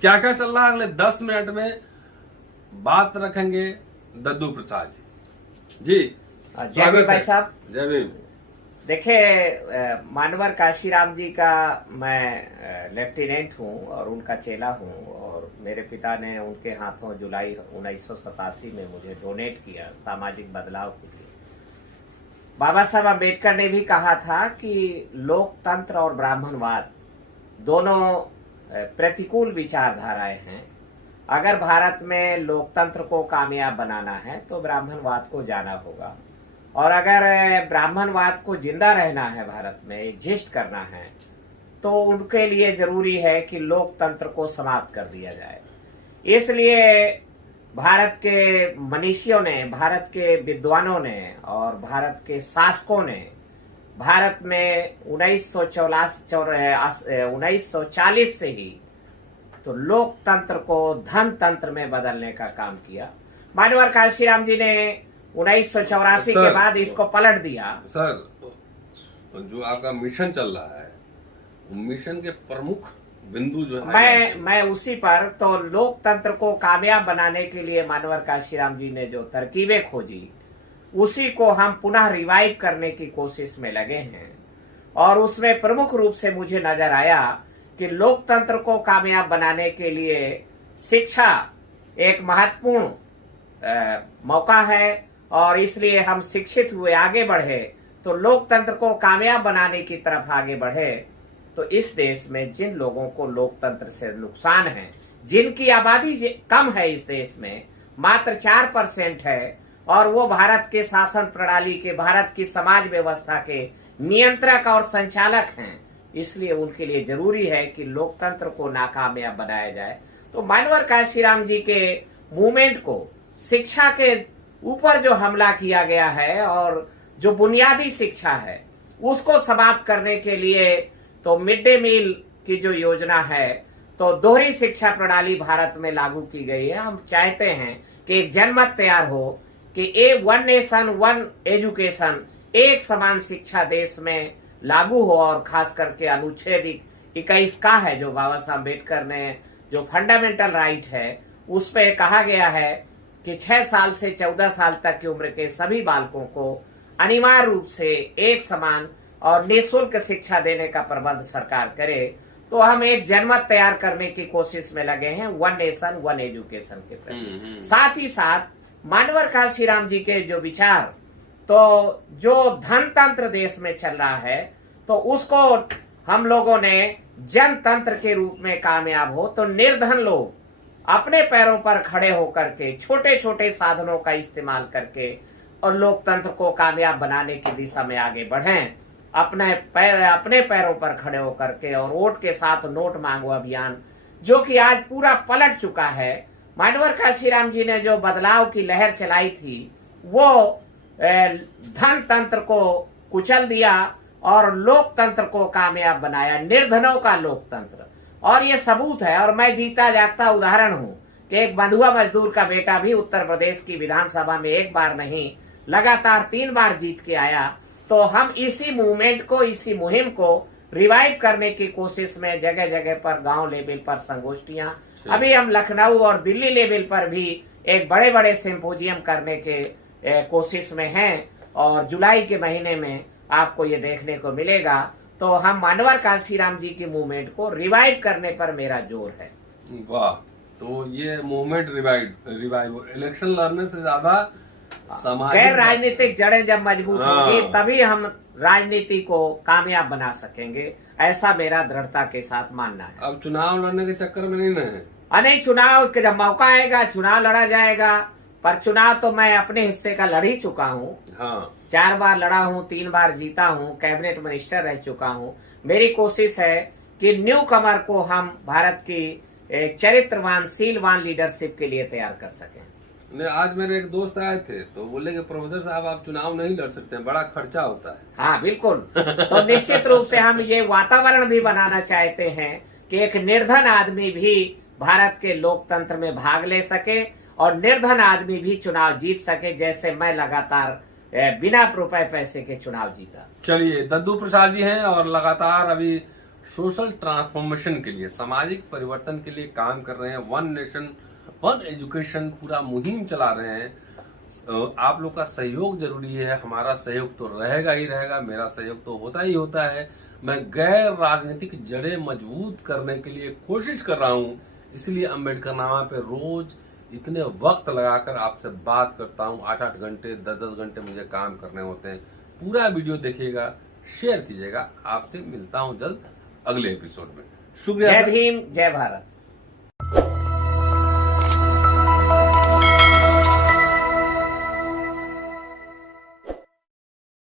क्या क्या चल रहा है अगले 10 मिनट में बात रखेंगे दद्दू प्रसाद जी। जय भीम भाई साहब। जय भीम। देखिए, मानवर काशीराम जी का मैं लेफ्टिनेंट हूं और उनका चेला हूं, और मेरे पिता ने उनके हाथों जुलाई 1987 में मुझे डोनेट किया सामाजिक बदलाव के लिए। बाबा साहब अम्बेडकर ने भी कहा था कि लोकतंत्र और ब्राह्मणवाद दोनों प्रतिकूल विचारधाराएं हैं। अगर भारत में लोकतंत्र को कामयाब बनाना है तो ब्राह्मणवाद को जाना होगा, और अगर ब्राह्मणवाद को जिंदा रहना है, भारत में एग्जिस्ट करना है, तो उनके लिए जरूरी है कि लोकतंत्र को समाप्त कर दिया जाए। इसलिए भारत के मनीषियों ने, भारत के विद्वानों ने और भारत के शासकों ने भारत में 1940 से ही तो लोकतंत्र को धनतंत्र में बदलने का काम किया। मानवर काशीराम जी ने 1984 के बाद इसको पलट दिया। सर, जो आपका मिशन चल रहा है, मिशन के प्रमुख बिंदु जो है, मैं उसी पर, तो लोकतंत्र को कामयाब बनाने के लिए मानवर काशीराम जी ने जो तरकीबें खोजी, उसी को हम पुनः रिवाइव करने की कोशिश में लगे हैं। और उसमें प्रमुख रूप से मुझे नजर आया कि लोकतंत्र को कामयाब बनाने के लिए शिक्षा एक महत्वपूर्ण मौका है, और इसलिए हम शिक्षित हुए, आगे बढ़े, तो लोकतंत्र को कामयाब बनाने की तरफ आगे बढ़े। तो इस देश में जिन लोगों को लोकतंत्र से नुकसान है, जिनकी आबादी कम है इस देश में, मात्र 4% है, और वो भारत के शासन प्रणाली के, भारत की समाज व्यवस्था के नियंत्रक और संचालक हैं, इसलिए उनके लिए जरूरी है कि लोकतंत्र को नाकामयाब बनाया जाए। तो मानवर काशीराम जी के मूवमेंट को, शिक्षा के ऊपर जो हमला किया गया है और जो बुनियादी शिक्षा है उसको समाप्त करने के लिए, तो मिड डे मील की जो योजना है, तो दोहरी शिक्षा प्रणाली भारत में लागू की गई है। हम चाहते हैं कि एक जनमत तैयार हो कि वन नेशन वन एजुकेशन, एक समान शिक्षा देश में लागू हो, और खास करके अनुच्छेद 21 का है, जो बाबा साहब अम्बेडकर ने, जो फंडामेंटल राइट है, उस पे कहा गया है कि 6 साल से 14 साल तक की उम्र के सभी बालकों को अनिवार्य रूप से एक समान और निःशुल्क शिक्षा देने का प्रबंध सरकार करे। तो हम एक जनमत तैयार करने की कोशिश में लगे हैं, वन नेशन वन एजुकेशन के प्रति। साथ ही साथ मानवर काशीराम जी के जो विचार, तो जो धनतंत्र देश में चल रहा है, तो उसको हम लोगों ने जनतंत्र के रूप में कामयाब हो, तो निर्धन लोग अपने पैरों पर खड़े होकर के, छोटे छोटे साधनों का इस्तेमाल करके, और लोकतंत्र को कामयाब बनाने की दिशा में आगे बढ़ें, अपने पैरों पर खड़े होकर के। और वोट के साथ नोट मांगो अभियान, जो कि आज पूरा पलट चुका है। मानवर काशीराम जी ने जो बदलाव की लहर चलाई थी, वो धनतंत्र को कुचल दिया और लोकतंत्र को कामयाब बनाया, निर्धनों का लोकतंत्र। और ये सबूत है, और मैं जीता जागता उदाहरण हूं कि एक बंधुआ मजदूर का बेटा भी उत्तर प्रदेश की विधानसभा में एक बार नहीं, लगातार 3 बार जीत के आया। तो हम इसी मूवमेंट को, इसी मुहिम को रिवाइव करने की कोशिश में जगह जगह पर, गांव लेवल पर संगोष्ठियां, अभी हम लखनऊ और दिल्ली लेवल पर भी एक बड़े बड़े सिंपोजियम करने के कोशिश में हैं, और जुलाई के महीने में आपको ये देखने को मिलेगा। तो हम मानवर काशीराम जी की मूवमेंट को रिवाइव करने पर मेरा जोर है। वाह, तो ये मूवमेंट रिवाइव इलेक्शन लड़ने से ज्यादा गैर राजनीतिक जड़ें जब मजबूत होंगी, तभी हम राजनीति को कामयाब बना सकेंगे, ऐसा मेरा दृढ़ता के साथ मानना है। अब चुनाव लड़ने के चक्कर में नहीं है, नहीं, चुनाव के जब मौका आएगा चुनाव लड़ा जाएगा। पर चुनाव तो मैं अपने हिस्से का लड़ ही चुका हूँ। हाँ। 4 बार लड़ा हूँ, 3 बार जीता हूँ, कैबिनेट मिनिस्टर रह चुका हूँ। मेरी कोशिश है कि न्यू कमर को हम भारत की एक चरित्रवान, सीलवान लीडरशिप के लिए तैयार कर सकें। आज मेरे एक दोस्त आए थे, तो बोले कि प्रोफेसर साहब आप चुनाव नहीं लड़ सकते, बड़ा खर्चा होता है। हाँ बिल्कुल। तो निश्चित रूप से हम ये वातावरण भी बनाना चाहते हैं कि एक निर्धन आदमी भी भारत के लोकतंत्र में भाग ले सके, और निर्धन आदमी भी चुनाव जीत सके, जैसे मैं लगातार बिना रुपए पैसे के चुनाव जीता। चलिए, दद्दू प्रसाद जी हैं और लगातार अभी सोशल ट्रांसफॉर्मेशन के लिए, सामाजिक परिवर्तन के लिए काम कर रहे हैं। वन नेशन वन एजुकेशन पूरा मुहिम चला रहे हैं। आप लोग का सहयोग जरूरी है। हमारा सहयोग तो रहेगा ही रहेगा, मेरा सहयोग तो होता ही होता है। मैं गैर राजनीतिक जड़ें मजबूत करने के लिए कोशिश कर रहा हूं, इसलिए अम्बेडकरनामा पे रोज इतने वक्त लगाकर आपसे बात करता हूं। 8-8 घंटे 10-10 घंटे मुझे काम करने होते हैं। पूरा वीडियो देखिएगा, शेयर कीजिएगा। आपसे मिलता हूं जल्द अगले एपिसोड में। शुक्रिया। जय भीम, जय भारत।